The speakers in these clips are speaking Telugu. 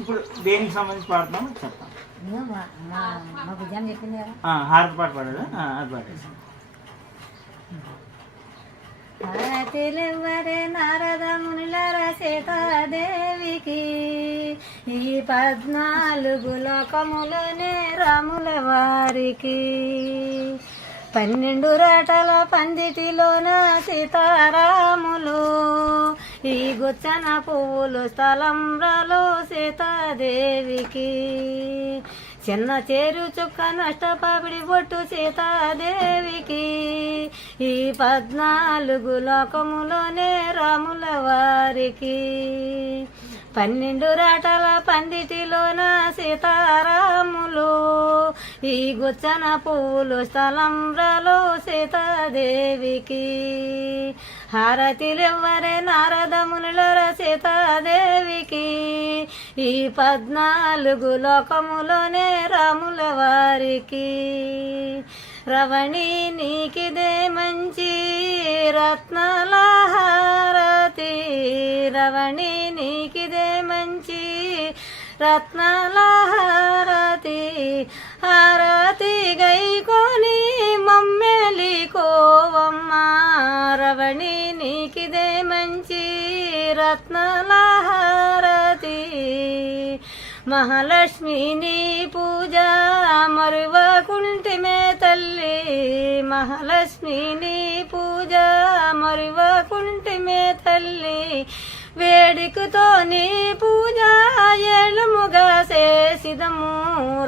ఇప్పుడు దేనికి సంబంధించి పాడుతున్నాం చెప్తాం. చెప్పింది కదా హారతి పాట పాడాడు, అది పాడేసి. హారతిలెవ్వరే నారద మునులర సీతాదేవికి, ఈ 14 లోకములనే రాముల వారికి. 12 రాటల పందిటిలోన సీతారాములు, ఈ గుచ్చన పువ్వులు స్థలంలో సీతాదేవికి. చిన్న చేరు చుక్క నష్టపాపిడి బొట్టు సీతాదేవికి, ఈ 14 లోకములోనే రాముల వారికి. 12 రాటల పందిటిలోన సీతారాములు, ఈ గుచ్చన పువ్వులు స్థలంలో సీతాదేవికి. హారతిలెవ్వరే నారద మునులర సీతాదేవికి, ఈ 14 లోకములోనే రాముల వారికి. రవణి నీకిదే మంచి రత్నాల హారతి, రవణి నీకిదే మంచి రత్నాల హారతి. హారతి గైకొని మమ్మెలి కోవమ్మ, రవణి నీకిదే మంచి రత్నాల హారతి. మహాలక్ష్మిని పూజ మరువకుంటిమే తల్లి, మహాలక్ష్మిని పూజ మరువకుంటిమే తల్లి. వేడికతో నీ పూజ ఏళ్ళముగా చేసిదము,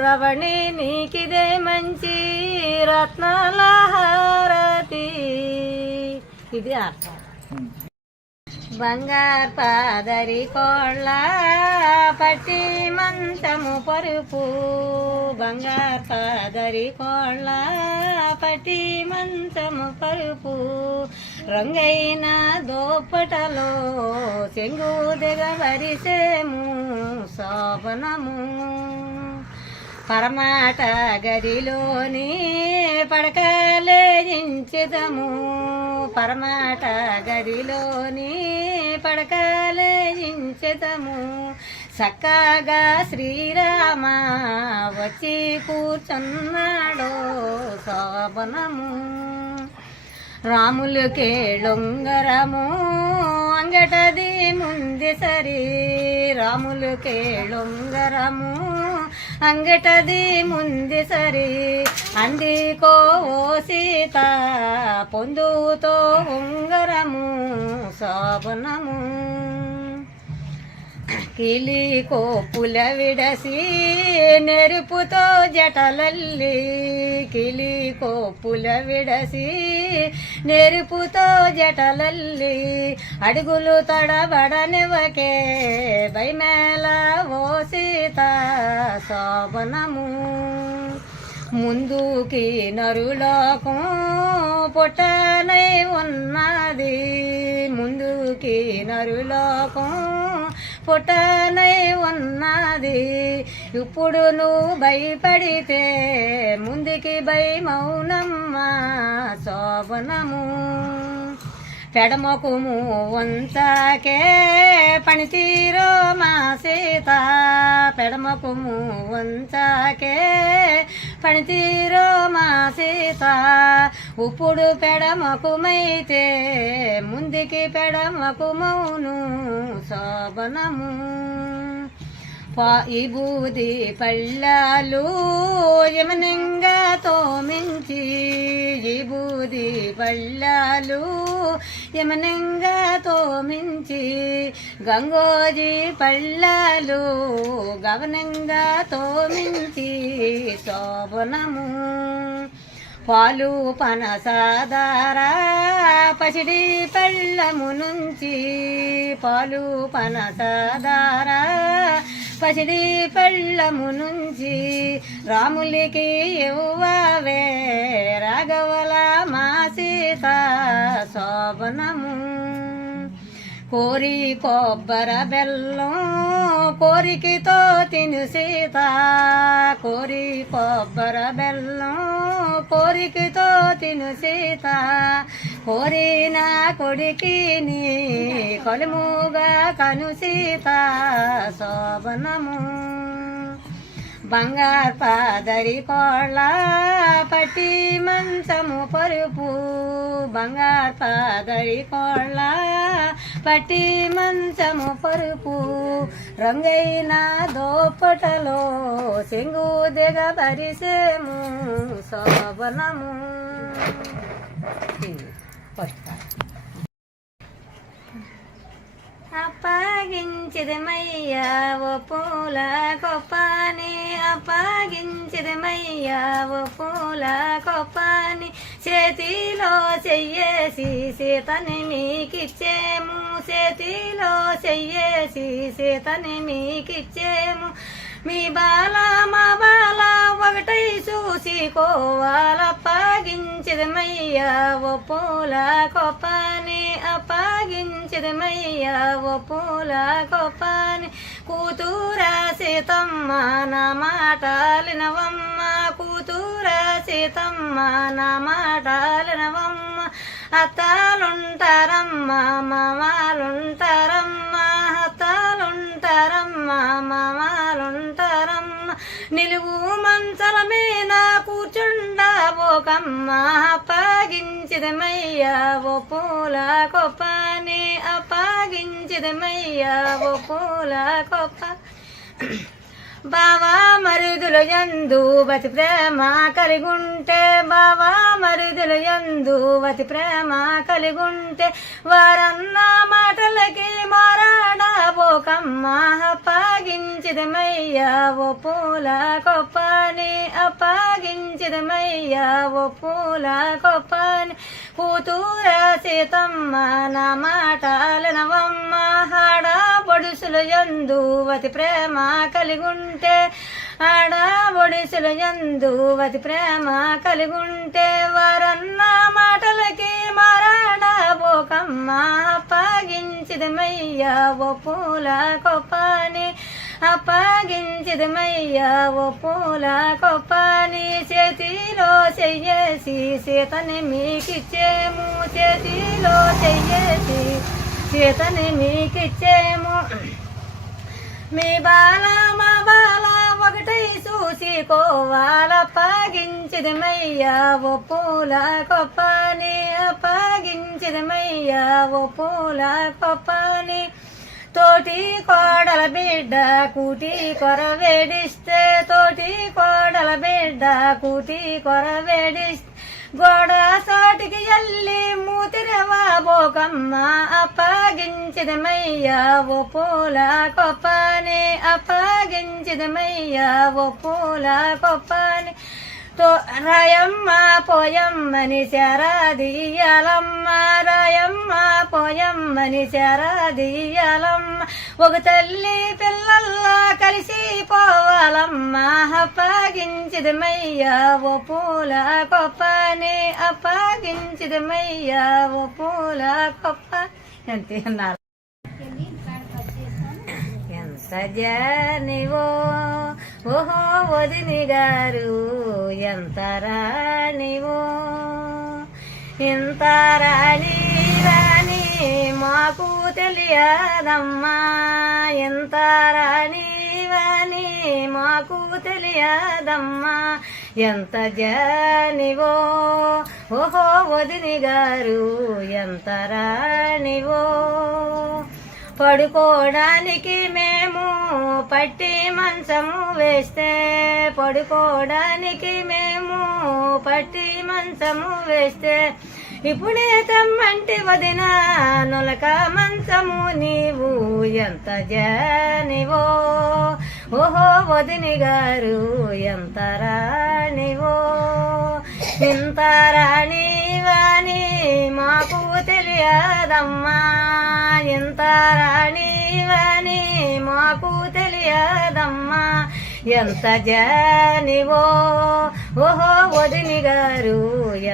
రవణి నీకిదే మంచి రత్నాల హారతి. ఇది అర్థం. బంగారు పాదరి కోళ్ళ పట్టి మంచము పరుపు, బంగారు పాదరి కోళ్ళ పట్టి మంచము పరుపు. రంగైన దోపటలో చెంగు దిగబరిసేము శోభనము. పరమాట గదిలోని పడకలేజించెదము, పరమాట గదిలోని పడకలేజించెదము. చక్కగా శ్రీరామ వచ్చి కూర్చున్నాడో శోభనము. రాములు కేళొంగరము అంగటది ముంది సరి, రాములు కేళొంగరము అంగటది ముంది సరి. అందికో ఓ సీత పొందుతో ఉంగరము శోభనము. కిలి కోపుల విడసి నెరుపుతో జటలల్లి, కిలి కోపుల విడసి నెరుపుతో జటలల్లి. అడుగులు తడబడనివకే బైమేళ ఓ సీత శోభనము. ముందుకి నరులోకం పొట్టనై ఉన్నది, ముందుకి నరులోకం పొట్టనై ఉన్నది. ఇప్పుడు నువ్వు భయపడితే ముందుకి భయమౌనమ్మ శోభనము. పెడమకుము వంచాకే పనితీరో మా సీత, పెడమకుము వంచాకే పనితీరో మా సీత. ఇప్పుడు పెడమకుమైతే ముందుకి పెడమకుమౌను శోభనము. ఈ బూది పళ్ళాలు యమనంగా తోమించి, ఈ బూది పళ్ళాలు యమనంగా తోమించి. గంగోజీ పళ్ళాలు గవనంగా తోమించి శోభనము. పాలు పనసాదారా పసిడి పళ్ళము నుంచి, పాలు పనసాదారా పసిడి పళ్ళము నుంచి. రాములికి ఇవ్వవే రాఘవల మా సీత శోభనము. కోరి కొబ్బర బెల్లం కోరికతో తిను సీత, కోరి కొబ్బర బెల్లం కోరికతో తిను సీత కోరిన కొడికి నీ కొలుముగా కను సీత శోభనము బంగారు పాదరి కోళ్ళ పట్టి మంచము పరుపు బంగారు పాదరి కోళ్ళ పట్టి మంచము పరుపు రంగైన దోపటలో చెంగు దిగ పరిసేము శోభనము అప్పగించిదమయ్యా ఓ పూల కొప్పని అప్పగించిదమయ్యా ఓ పూల కొప్పని చేతిలో చెయ్యేసి సీతని మీకిచ్చేము చేతిలో చెయ్యేసి సీతని మీకిచ్చేము మీ బాల మా బాల ఒకటై చూసుకోవాలప్పగించిదమయ్యా ఓ పూల కొప్పని అప్పగించిదమయ్యా ఓ పూల కొప్పని కూతురా సీతమ్మ నా మాటలినవమ్మ కూతురా సీతమ్మ నా మాటలినవమ్మ అత్తాలుంటారమ్మ మామాలుంటారమ్మ అత్తాలుంటారమ్మ మామాలుంటారమ్మ నిలువు మంచల మీద కూర్చుండబోకమ్మ అప్పగించిదమయ్యా ఓ పూల కొప్పని అప్పగించిదమయ్యా ఓ పూల కొప్ప బావా మరుదుల యందు బతి ప్రేమ కలిగుంటే బావా మరుదుల యందు బతి ప్రేమ కలిగుంటే వారన్న మాటలకి మారాడబోకమ్మ అప్పగించిదమయ్యా ఓ పూల కొప్పని అప్పగించిదమయ్యా ఓ పూల కొప్పని కూతురా సీతమ్మ నా మాటలనవమ్మ ఆడ పొడుసుల యందు అతి ప్రేమ కలిగుంటే ఆడ పొడుసుల యందు అతి ప్రేమ కలిగుంటే వారన్న మాటలకి మారాడబోకమ్మ అప్పగించిదమయ్యా ఓ పూల కొప్పని అప్పగించిదమయ్యా ఓ పూల కొప్పని చేతిలో చెయ్యేసి సీతని మీకిచ్చేము చేతిలో చెయ్యేసి సీతని మీకిచ్చేము మీ బాల మా బాల ఒకటై చూసుకోవాలప్పగించిదమయ్యా ఓ పూల కొప్పని అప్పగించిదమయ్యా ఓ పూల కొప్పని తోటి కోడల బిడ్డ కూటి కొరవేడిస్తే తోటి కోడల బిడ్డ కూటి కొరవేడిస్తే గోడ సాటికి ఎల్లి మూతిరవాబోకమ్మ అప్పగించిదమయ్యా ఓ పూల కొప్పని అప్పగించిదమయ్యా ఓ పూల కొప్పని రాయమ్మ పోయమ్మని శారదీయాలమ్మ రాయమ్మ పోయమ్మని శారదీయాలమ్మ ఒక తల్లి పిల్లల్లా కలిసి పోవాలమ్మ అప్పగించిదమయ్యా ఓ పూల కొప్పని అప్పగించిదమయ్యా ఓ పూల కొప్ప అంతే అన్నారు. ఎంత జానివో ఓహో వదిని గారు ఎంత రాణివో ఇంత రాణి రాణి మాకు తెలియదమ్మా ఎంత రాణి రాణి మాకు తెలియదమ్మా ఎంత జానివో ఓహో వదిని గారు ఎంత రాణివో పడుకోవడానికి మేము పట్టి మంచము వేస్తే పడుకోవడానికి మేము పట్టి మంచము వేస్తే ఇప్పుడే తమ్మంటి వదిన నొలక మంచము నీవు ఎంత జానివో ఓహో వదిని గారు ఎంత రాణివో ఇంత రాణి వాణి మాకు తెలియదమ్మా ఇంత రాణి వాణి మాకు తెలియదమ్మా ఎంత జానివో ఓహో వదిని గారు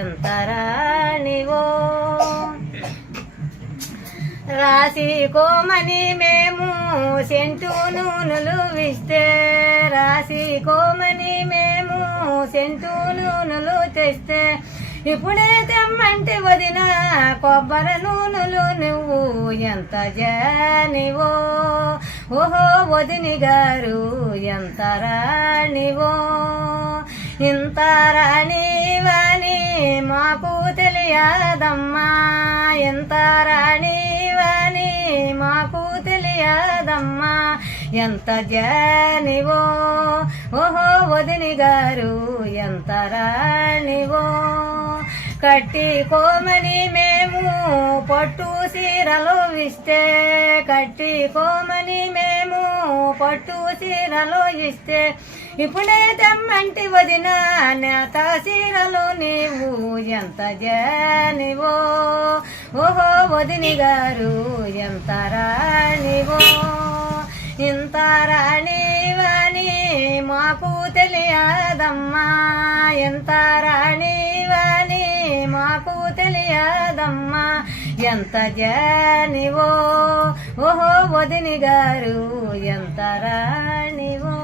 ఎంత రాణివో రాసి కోమని మేము సెంటు నూనెలు విస్తే రాసి కోమని మేము సెంటు నూనెలు తెస్తే ఇప్పుడే తెమ్మంటే వదిన కొబ్బరి నూనెలు నువ్వు ఎంత జానివో ఓహో వదిని గారు ఎంత రాణివో ఇంత రాణివని మాకు తెలియదమ్మా ఎంత రాణివని మాకు తెలియదమ్మా ఎంత జానివో ఓహో వదిని గారు ఎంత రాణివో కట్టుకోమని మేము పట్టు సీరలు ఇస్తే కట్టుకోమని మేము పట్టు సీరలు ఇస్తే ఇప్పుడే తెమ్మంటి వదిన నేత సీరలు నీవు ఎంత జానివో ఓహో వదిని గారు ఎంత రాణివో ఇంత రాణివని మాకు తెలియదమ్మా ఎంత రాణివని మాకు తెలియదమ్మా ఎంత జానివో ఓహో వదిని గారు ఎంత రాణివో